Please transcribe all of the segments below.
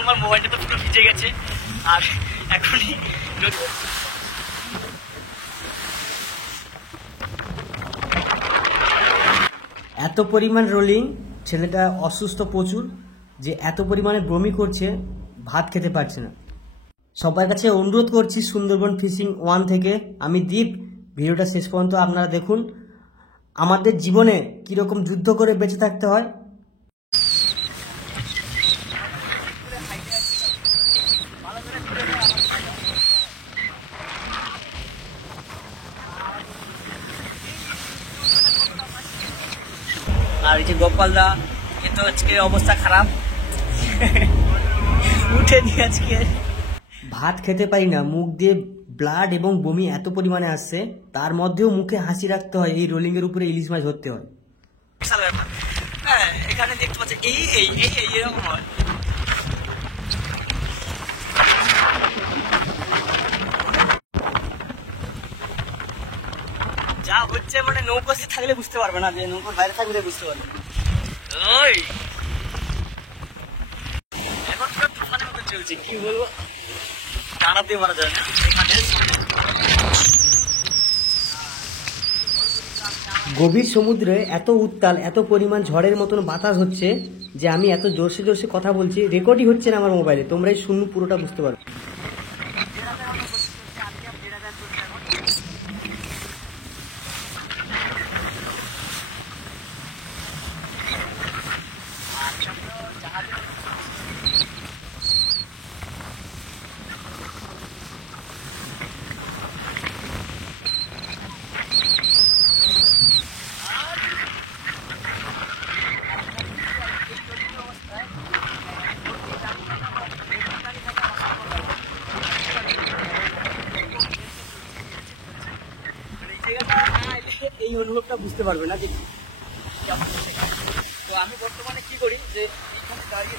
আমার মোবাইলটা তো পুরো ভিজে গেছে আর এখনই এত পরিমাণ রোলিং, ছেলেটা অসুস্থ প্রচুর, যে এত পরিমাণে বমি করছে, ভাত খেতে পারছে না। সবার কাছে অনুরোধ করছি সুন্দরবন ফিশিং 1 থেকে আমি দীপ, ভিডিওটা শেষ পর্যন্ত আপনারা দেখুন আমাদের জীবনে কিরকম যুদ্ধ করে বেঁচে থাকতে হয়। আর এই যে গোপালদা, এ তো আজকে অবস্থা খারাপ, উঠেনি আজকে। ভাত খেতে পারি না, মুখ দিয়ে ব্লাড এবং বমি এত পরিমাণে আসছে, তার মধ্যেও মুখে হাসি রাখতে হয়। এই রোলিং এর উপরে ইলিশ মাছ ধরতে হয়। হ্যাঁ, এখানে দেখতে পাচ্ছি এরকম হয়। যা হচ্ছে মানে নৌকাতে থাকলে বুঝতে পারবে না, যে নৌকার বাইরে থাকলে বুঝতে পারবে। ওই এখন পুরো তুফানের মতো চলছে, কি বলবো, দাঁড়াতে মারা যায় না এখানে। গভীর সমুদ্রে এত উত্তাল, এত পরিমাণ ঝড়ের মতন বাতাস হচ্ছে যে আমি এত জোরসে জোরসে কথা বলছি, রেকর্ডই হচ্ছে না আমার মোবাইলে, তোমরাই শুনুন, পুরোটা বুঝতে পারো। এই অনুভবটা বুঝতে পারবে না যে তো আমি বর্তমানে কি করি, যে এইখানে দাঁড়িয়ে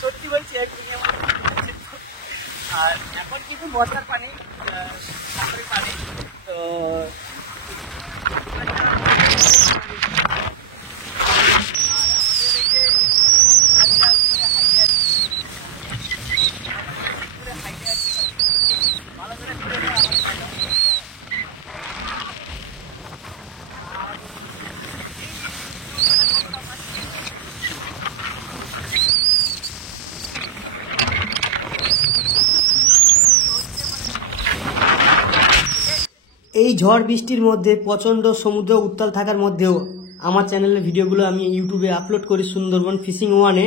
সত্যি বলছি একদিন। আর এখন কিন্তু বর্ষার পানি, সাগরের পানি, তো এই ঝড় বৃষ্টির মধ্যে, প্রচণ্ড সমুদ্র উত্তাল থাকার মধ্যেও আমার চ্যানেলের ভিডিওগুলো আমি ইউটিউবে আপলোড করি সুন্দরবন ফিশিং 1-এ,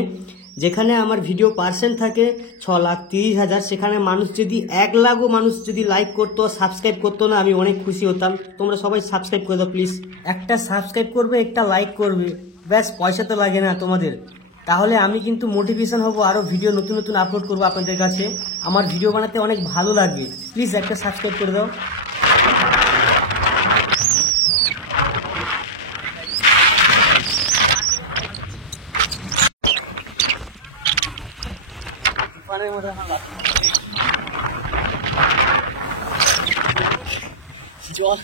যেখানে আমার ভিডিও পার্সেন্ট থাকে 6,30,000। সেখানে মানুষ যদি 1 লাখও মানুষ যদি লাইক করতো, সাবস্ক্রাইব করতো না, আমি অনেক খুশি হতাম। তোমরা সবাই সাবস্ক্রাইব করে দাও প্লিজ। একটা সাবস্ক্রাইব করবে, একটা লাইক করবে, ব্যাস, পয়সা তো লাগে না তোমাদের। তাহলে আমি কিন্তু মোটিভেশন হব, আরও ভিডিও নতুন নতুন আপলোড করবো আপনাদের কাছে। আমার ভিডিও বানাতে অনেক ভালো লাগে, প্লিজ একটা সাবস্ক্রাইব করে দাও। জল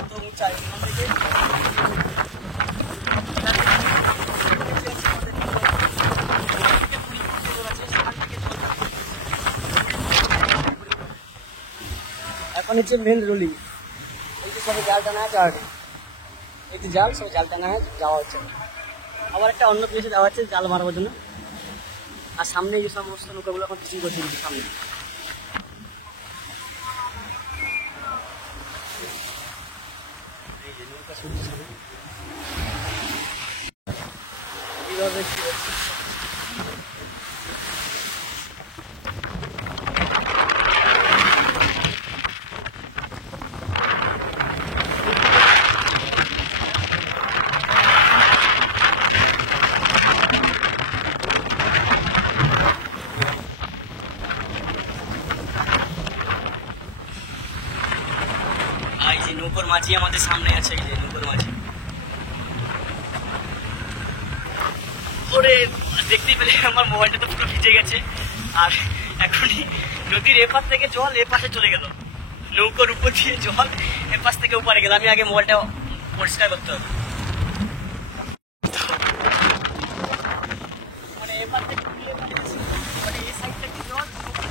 এত উঁচাই এখন হচ্ছে মেন রোলিং। এই যে সবাই জাল টানা আছে, আর এই যে জাল, সব জাল টানা যাওয়া হচ্ছে। আবার একটা অন্য প্লেসে যাওয়া হচ্ছে জাল মারার জন্য। আর সামনে এই সমস্ত নৌকাগুলো এখন ফিশিং করছে সামনে। এই যে নৌকা শুরু এইভাবে নৌকর মাঝি আমাদের সামনে আছে, এই যে নৌকর মাঝি। ওরে দেখতেই পেলে আমার মোবাইলটা তো পুরো ভিজে গেছে আর এখনই নদীর এপার থেকে জল এপাশে চলে গেল, নৌকার উপর দিয়ে জল এপাশ থেকে উপরে গেল। আমি আগে মোবাইলটা পরিষ্কার করতে হবে। মানে এপার থেকে মানে এই সাইড থেকে জল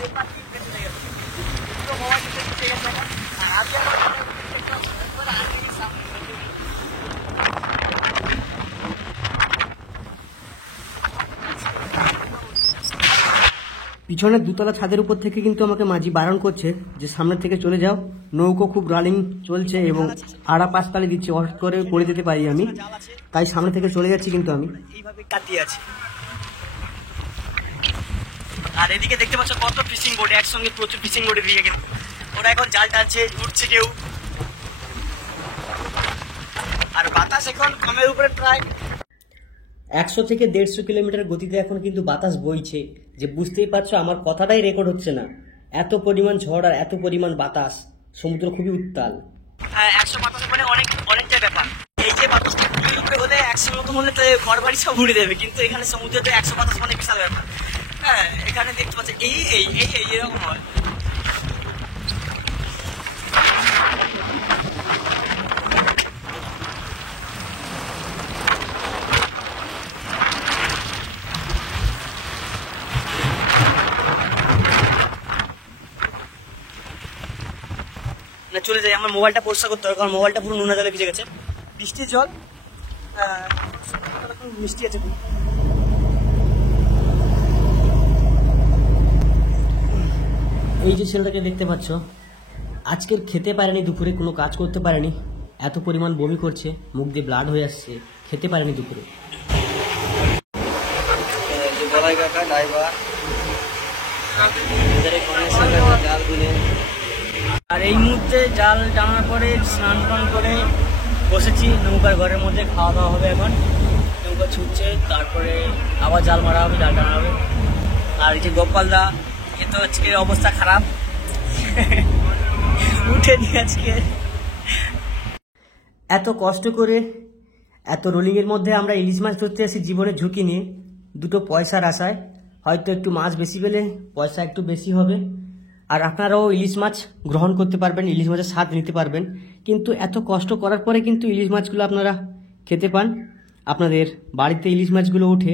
এপার থেকে চলে গেল, মোবাইল ঠিক আছে। আর আগে পিছনের দুতলা ছাদের উপর থেকে কিন্তু আমাকে মাঝি বারণ করছে যে সামনে থেকে চলে যাও, নৌকো খুব রানিং চলছে এবং আড়া পাশ তালে দিচ্ছে, অট করে পড়ে যেতে পারি আমি, তাই সামনে থেকে চলে যাচ্ছি। কিন্তু আমি এইভাবে কাটিয়ে আছি। আর এদিকে দেখতে পাচ্ছ কত ফিশিং বোট একসঙ্গে, প্রচুর ফিশিং বোটে দিয়ে গেল, ওরা এখন জাল টানছে, উঠছে কেউ। আর বাতাস এখন কমের উপরে প্রায় 100 থেকে 150 কিলোমিটার গতিতে এখন কিন্তু বাতাস বইছে, যে বুঝতেই পারছো আমার কথাটাই রেকর্ড হচ্ছে না, এত পরিমাণ ঝড় আর এত পরিমাণ বাতাস, সমুদ্র খুবই উত্তাল। 100 বাতাস মানে অনেকটা ব্যাপার। এই যে বাতাসটা পুরীর উপরে হলে 100 মতো হলে তো ঘর বাড়ি সব উড়ে দেবে, কিন্তু এখানে সমুদ্রতে 100 বাতাস মানে বিশাল ব্যাপার। হ্যাঁ, এখানে দেখতে পাচ্ছি এরকম হয়। না চলে যাই, আমার মোবাইলটা পরিষ্কার করতে হবে, কারণ মোবাইলটা পুরো নোনা জলে ভিজে গেছে, বৃষ্টির জল। মিষ্টি আছে। এই যে ছেলেটাকে দেখতে পাচ্ছ, আজকের খেতে পারেনি, দুপুরে কোনো কাজ করতে পারেনি, এত পরিমাণ বমি করছে, মুখ দিয়ে ব্লাড হয়ে আসছে, খেতে পারেনি দুপুরে। আর এই মুহূর্তে জাল টানার পরে স্নান টান করে বসেছি নৌকার ঘরের মধ্যে, খাওয়া দাওয়া হবে এখন, নৌকা ছুটছে, তারপরে আবার জাল মারা হবে, জাল টানা হবে। আর এই যে গোপালদা, এ তো আজকে অবস্থা খারাপ, উঠেনি আজকে। এত কষ্ট করে এত রোলিংয়ের মধ্যে আমরা ইলিশ মাছ ধরতে আসি জীবনের ঝুঁকি নিয়ে, দুটো পয়সার আশায়, হয়তো একটু মাছ বেশি পেলে পয়সা একটু বেশি হবে, আর আপনারাও ইলিশ মাছ গ্রহণ করতে পারবেন, ইলিশ মাছের স্বাদ নিতে পারবেন। কিন্তু এত কষ্ট করার পরে কিন্তু ইলিশ মাছগুলো আপনারা খেতে পান, আপনাদের বাড়িতে ইলিশ মাছগুলো উঠে।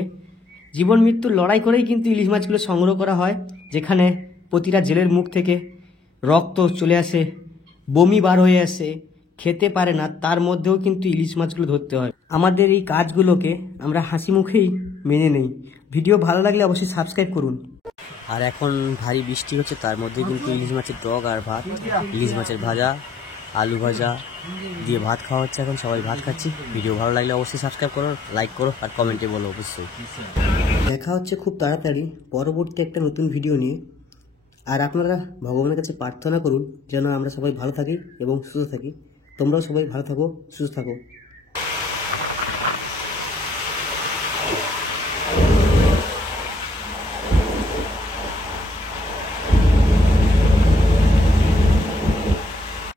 জীবন মৃত্যুর লড়াই করেই কিন্তু ইলিশ মাছগুলো সংগ্রহ করা হয়, যেখানে প্রতিটা জেলের মুখ থেকে রক্ত চলে আসে, বমি বার হয়ে আসে, খেতে পারে না, তার মধ্যেও কিন্তু ইলিশ মাছগুলো ধরতে হয়। আমাদের এই কাজগুলোকে আমরা হাসি মুখেই মেনে নেই। ভিডিও ভালো লাগলে অবশ্যই সাবস্ক্রাইব করুন। আর এখন ভারী বৃষ্টি হচ্ছে, তার মধ্যে কিন্তু ইলিশ মাছের টক আর ভাত, ইলিশ মাছের ভাজা, আলু ভাজা দিয়ে ভাত খাওয়া হচ্ছে, এখন সবাই ভাত খাচ্ছি। ভিডিও ভালো লাগলে অবশ্যই সাবস্ক্রাইব করো, লাইক করো আর কমেন্টে বলো অবশ্যই। দেখা হচ্ছে খুব তাড়াতাড়ি পরবর্তী একটা নতুন ভিডিও নিয়ে। আর আপনারা ভগবানের কাছে প্রার্থনা করুন যেন আমরা সবাই ভালো থাকি এবং সুস্থ থাকি। তোমরাও সবাই ভালো থাকো, সুস্থ থাকো।